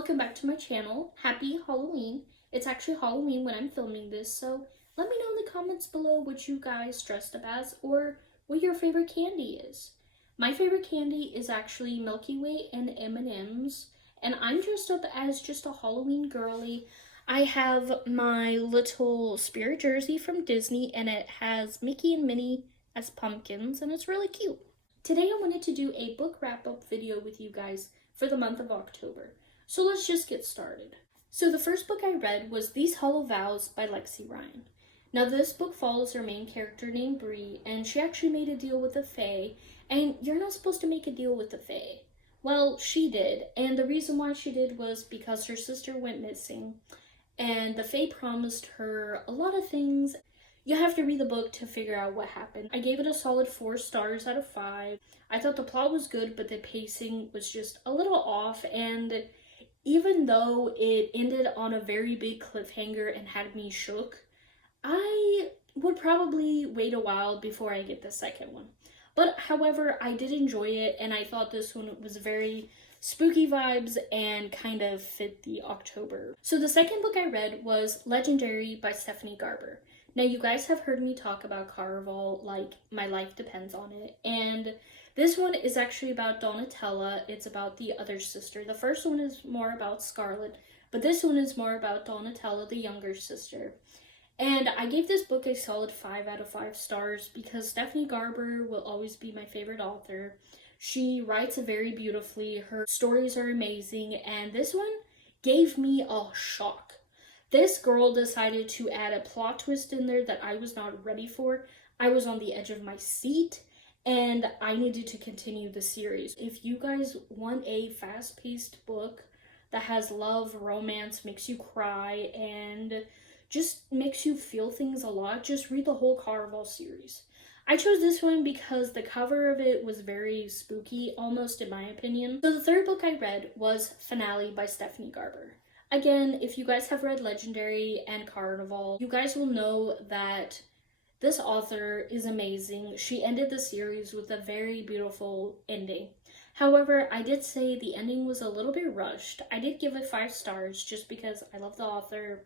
welcome back to my channel. Happy Halloween. It's actually Halloween when I'm filming this, so let me know in the comments below what you guys dressed up as or what your favorite candy is. My favorite candy is actually Milky Way and M&M's, and I'm dressed up as just a Halloween girly. I have my little spirit jersey from Disney, and it has Mickey and Minnie as pumpkins, and it's really cute. Today I wanted to do a book wrap-up video with you guys for the month of October. So let's just get started. So the first book I read was These Hollow Vows by Lexi Ryan. Now this book follows our main character named Bree, and she actually made a deal with the Fae, and you're not supposed to make a deal with the Fae. Well, she did, and the reason why she did was because her sister went missing, and the Fae promised her a lot of things. You have to read the book to figure out what happened. I gave it a solid 4 stars out of 5. I thought the plot was good, but the pacing was just a little off, and even though it ended on a very big cliffhanger and had me shook, I would probably wait a while before I get the second one. But however, I did enjoy it, and I thought this one was very spooky vibes and kind of fit the October. So the second book I read was Legendary by Stephanie Garber. Now you guys have heard me talk about Carnival like my life depends on it, and this one is actually about Donatella. It's about the other sister. The first one is more about Scarlet, but this one is more about Donatella, the younger sister. And I gave this book a solid 5 out of 5 stars because Stephanie Garber will always be my favorite author. She writes very beautifully, her stories are amazing, and this one gave me a shock. This girl decided to add a plot twist in there that I was not ready for. I was on the edge of my seat, and I needed to continue the series. If you guys want a fast-paced book that has love, romance, makes you cry, and just makes you feel things a lot, just read the whole Carnival series. I chose this one because the cover of it was very spooky, almost in my opinion. So the third book I read was Finale by Stephanie Garber. Again, if you guys have read Legendary and Carnival, you guys will know that this author is amazing. She ended the series with a very beautiful ending. However, I did say the ending was a little bit rushed. I did give it 5 stars just because I love the author.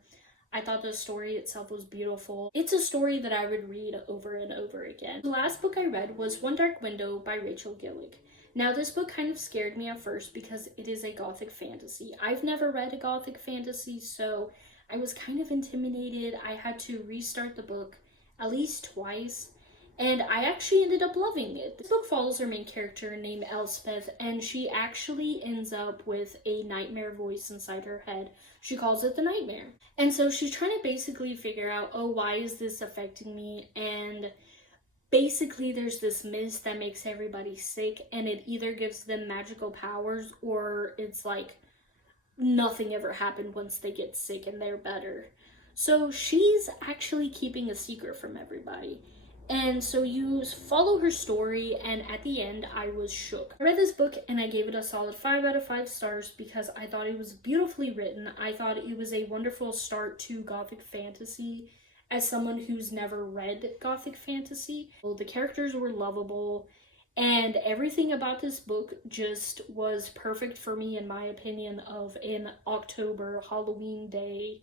I thought the story itself was beautiful. It's a story that I would read over and over again. The last book I read was One Dark Window by Rachel Gillig. Now this book kind of scared me at first because it is a gothic fantasy. I've never read a gothic fantasy, so I was kind of intimidated. I had to restart the book at least twice, and I actually ended up loving it. This book follows our main character named Elspeth, and she actually ends up with a nightmare voice inside her head. She calls it the nightmare. And so she's trying to basically figure out, oh, why is this affecting me? And basically there's this mist that makes everybody sick, and it either gives them magical powers or it's like nothing ever happened once they get sick and they're better. So she's actually keeping a secret from everybody. And so you follow her story, and at the end, I was shook. I read this book and I gave it a solid 5 out of 5 stars because I thought it was beautifully written. I thought it was a wonderful start to gothic fantasy as someone who's never read gothic fantasy. Well, the characters were lovable, and everything about this book just was perfect for me, in my opinion, of an October Halloween day.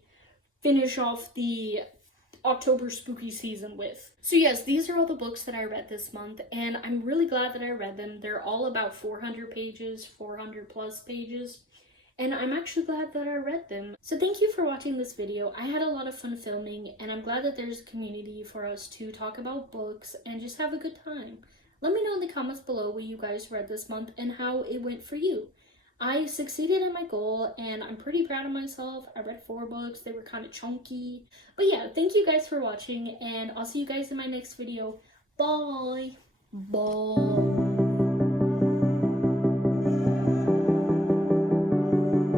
Finish off the October spooky season with. So yes, these are all the books that I read this month, and I'm really glad that I read them. They're all about 400 pages, 400 plus pages, and I'm actually glad that I read them. So thank you for watching this video. I had a lot of fun filming, and I'm glad that there's a community for us to talk about books and just have a good time. Let me know in the comments below what you guys read this month and how it went for you. I succeeded in my goal, and I'm pretty proud of myself. I read 4 books. They were kind of chunky. But yeah, thank you guys for watching, and I'll see you guys in my next video. Bye! Bye!